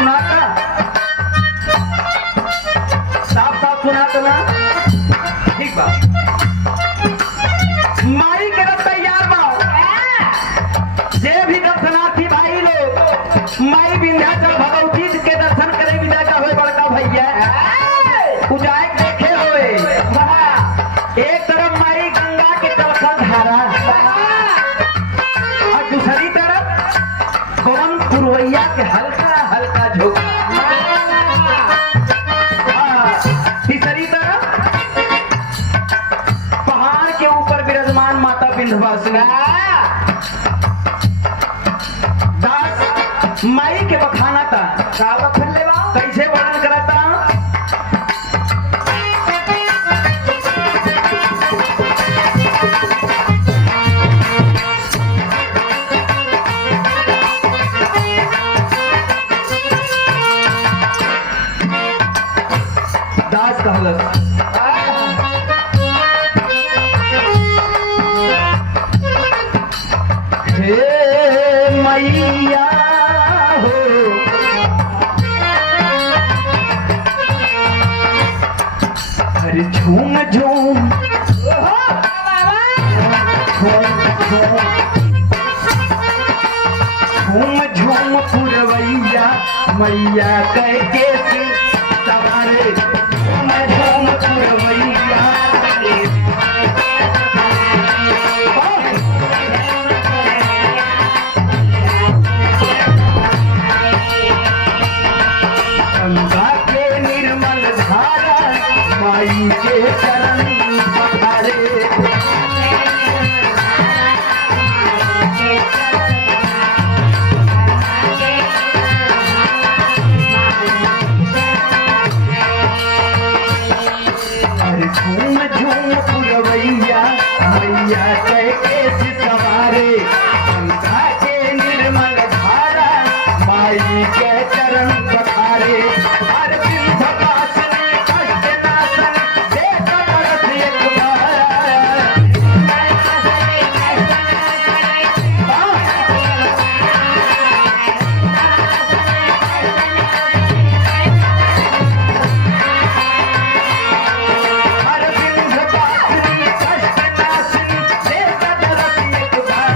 सुनाता, साफ साफ सुनाता ना। ठीक बा, माई के रब तैयार बा, जे भी दर्शनार्थी भाई लोग माई विंध्याचल भगवती के दर्शन करे विदा का होए बड़का भैया उजाए देखे होए। एक तरफ माई गंगा के कलकल धारा और दूसरी तरफ पवन पुरवैया के हल्का हल्का झोंका, तीसरी तरफ पहाड़ के ऊपर विराजमान माता विंध्यवासिनी। दास माई के बखाना था, कैसे वर्णन कराता। दास कहलस हे मैया हो, अरे झूम झूम झूम झूम पुरवैया मैया कह के सवारे, झूम झूम पुरवैया। गंगा के निर्मल धारा माई के चरण पखारे, अरे झूम झूम पुरवैया मैया कह के सवारे, गंगा के निर्मल धारा माई के चरण पखारे। हर विंध्यवासिनी कष्ट नाशन देख बरस एक बार, हर विंध्यवासिनी कष्ट नाशन देख बरस एक बार।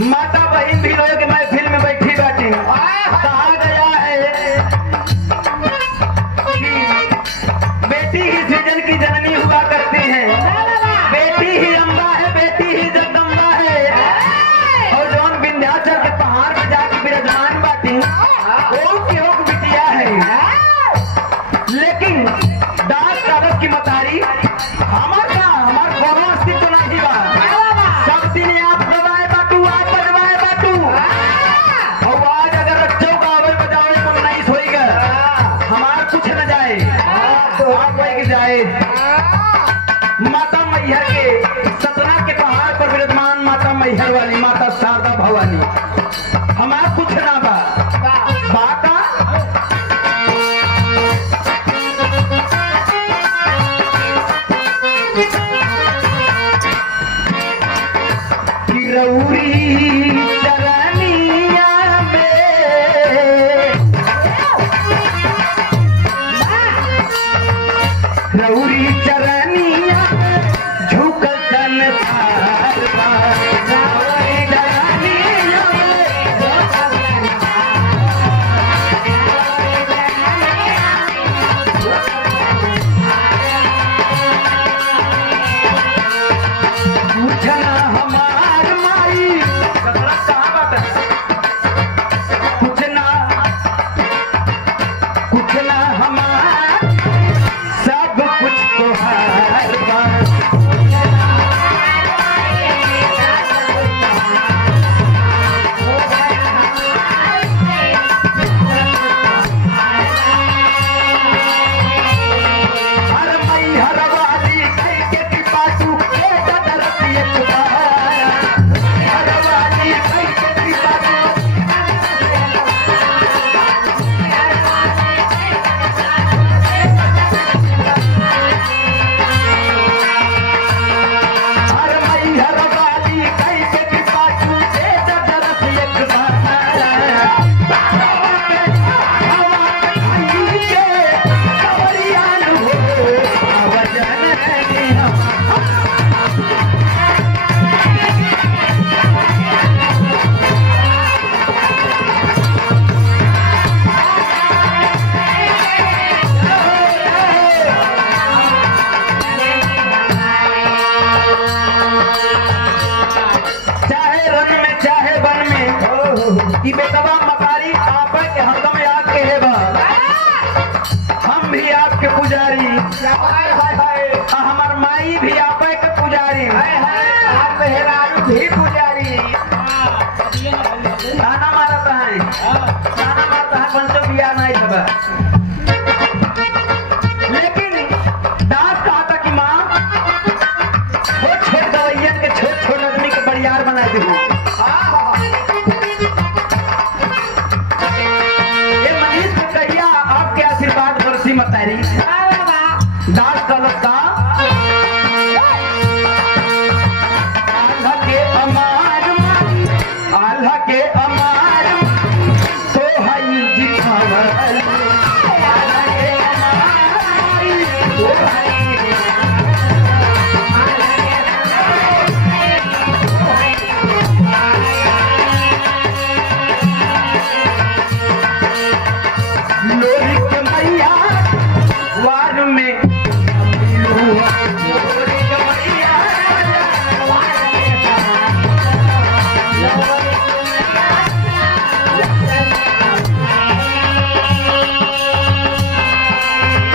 माता बहन भी लोग महफिल में बैठी बैठी कहा गया है कि बेटी ही सृजन की जननी हुआ करती है, बेटी ही अम्बा है, बेटी ही जगदम्बा है। और जौन विंध्याचल के पहाड़ में जाके विराजमान बाटी वो बिटिया है। लेकिन दास कागज की मतारी हमार कोनो अस्तित्व नहीं बा, सब दिन आप दबाए बाटू, आप बजवाए बाटू। और आज अगर रच्चों का आवे बजावे तो नहीं सोएगा, हमार कुछ न जाए तो आप वही जाए। माता मैहर के सतना के पहाड़ पर विराजमान माता मैहर वाली माता शारदा भवानी, हमार कुछ ना बा बाका रउरी चरनिया में, रउरी चरनिया में झुकल संसार बा, रउरी चरनिया में पूछना हमार माई कपड़ा तन में चाहे बन में ई बेटवा मतारी आप के हरदम याद के है बा हम भी आपके पुजारी हमार माई भी आप के पुजारी भी पुजारी ताना मारता है पंचो बिया नहीं सब लेकिन दास कहा था कि माँ छोट छोट दवैयन के छोट छोट आदमी के बड़ियार बना दे ये मनीष को कहिया आपके आशीर्वाद बरसी मतारी दास कलता आल्हा के अमार तो हई जिखावर आल्हा के अमार तो हई लोरी के मैया वार में लोरी के मैया वार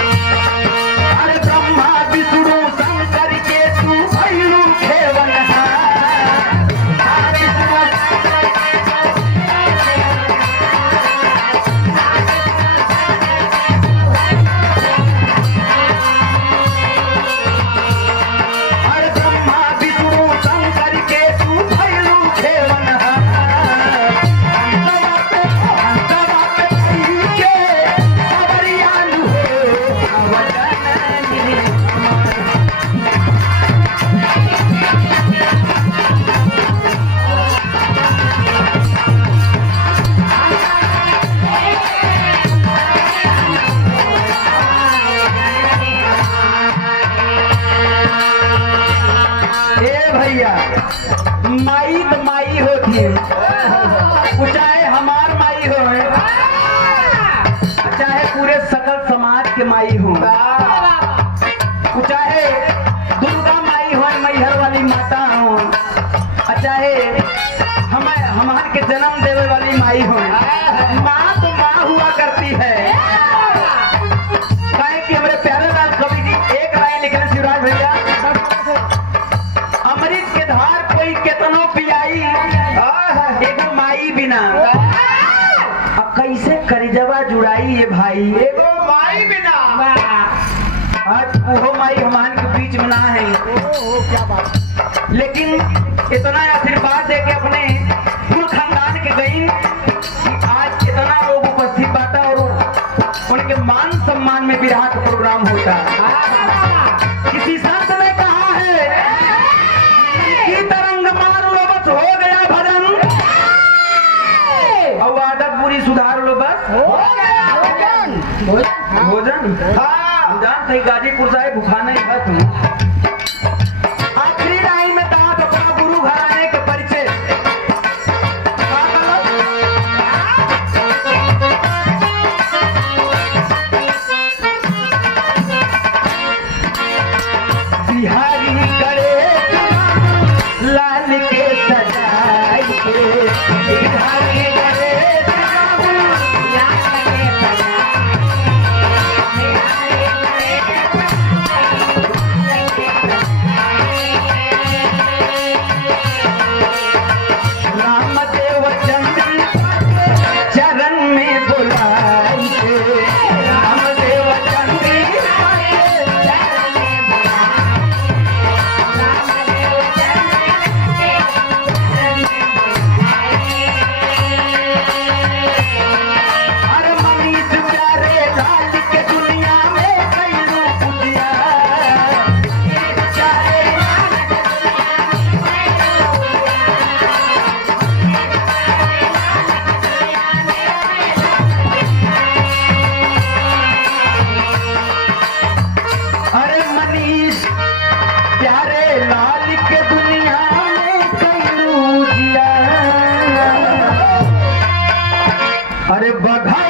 अरे ब्रह्मा विष्णु शंकर के तू भैरू खेवन अरे ब्रह्मा विष्णु शंकर के तू भैरू खेवन भैया माई तो माई होती है वो चाहे हमार माई हो चाहे पूरे सकल समाज के माई हो वो चाहे दुर्गा माई हो मैहर वाली माता हो चाहे हमार के जन्म देवे वाली माई हो माँ तो माँ हुआ करती है कि हमारे प्यारे लाल कवि जी एक लाइन लिखे शिवराज भैया अमृत के धार कोई केतनो पियाई एगो माई बिना अब कैसे करिजवा जुड़ाई ये भाई एगो माई बिना आज वो माई हमान के बीच में ना है क्या बात लेकिन इतना आशीर्वाद दे के अपने कुल खानदान के गई आज इतना लोग उपस्थित बाता और उनके मान सम्मान में विराह का प्रोग्राम होता किसी संत ने कहा है की तरंग मार लो बस हो गया भजन और आदत बुरी सुधार लो बस हो गया भोजन जान थे गाजीपुर से भूखा नहीं है तू आखिरी लाइन में कहा अपना गुरु घराने के परिचय बिहारी करे लाल के सजाई के बिहारी करे रामदेव चंद्र चरण में बुलाई के रामदेव चंद्र अरे मनीष प्यारे लाल के दुनिया में कई रूप दिया अरे मनीष प्यारे लाल के दुनिया में कई रूप दिया अरे बघा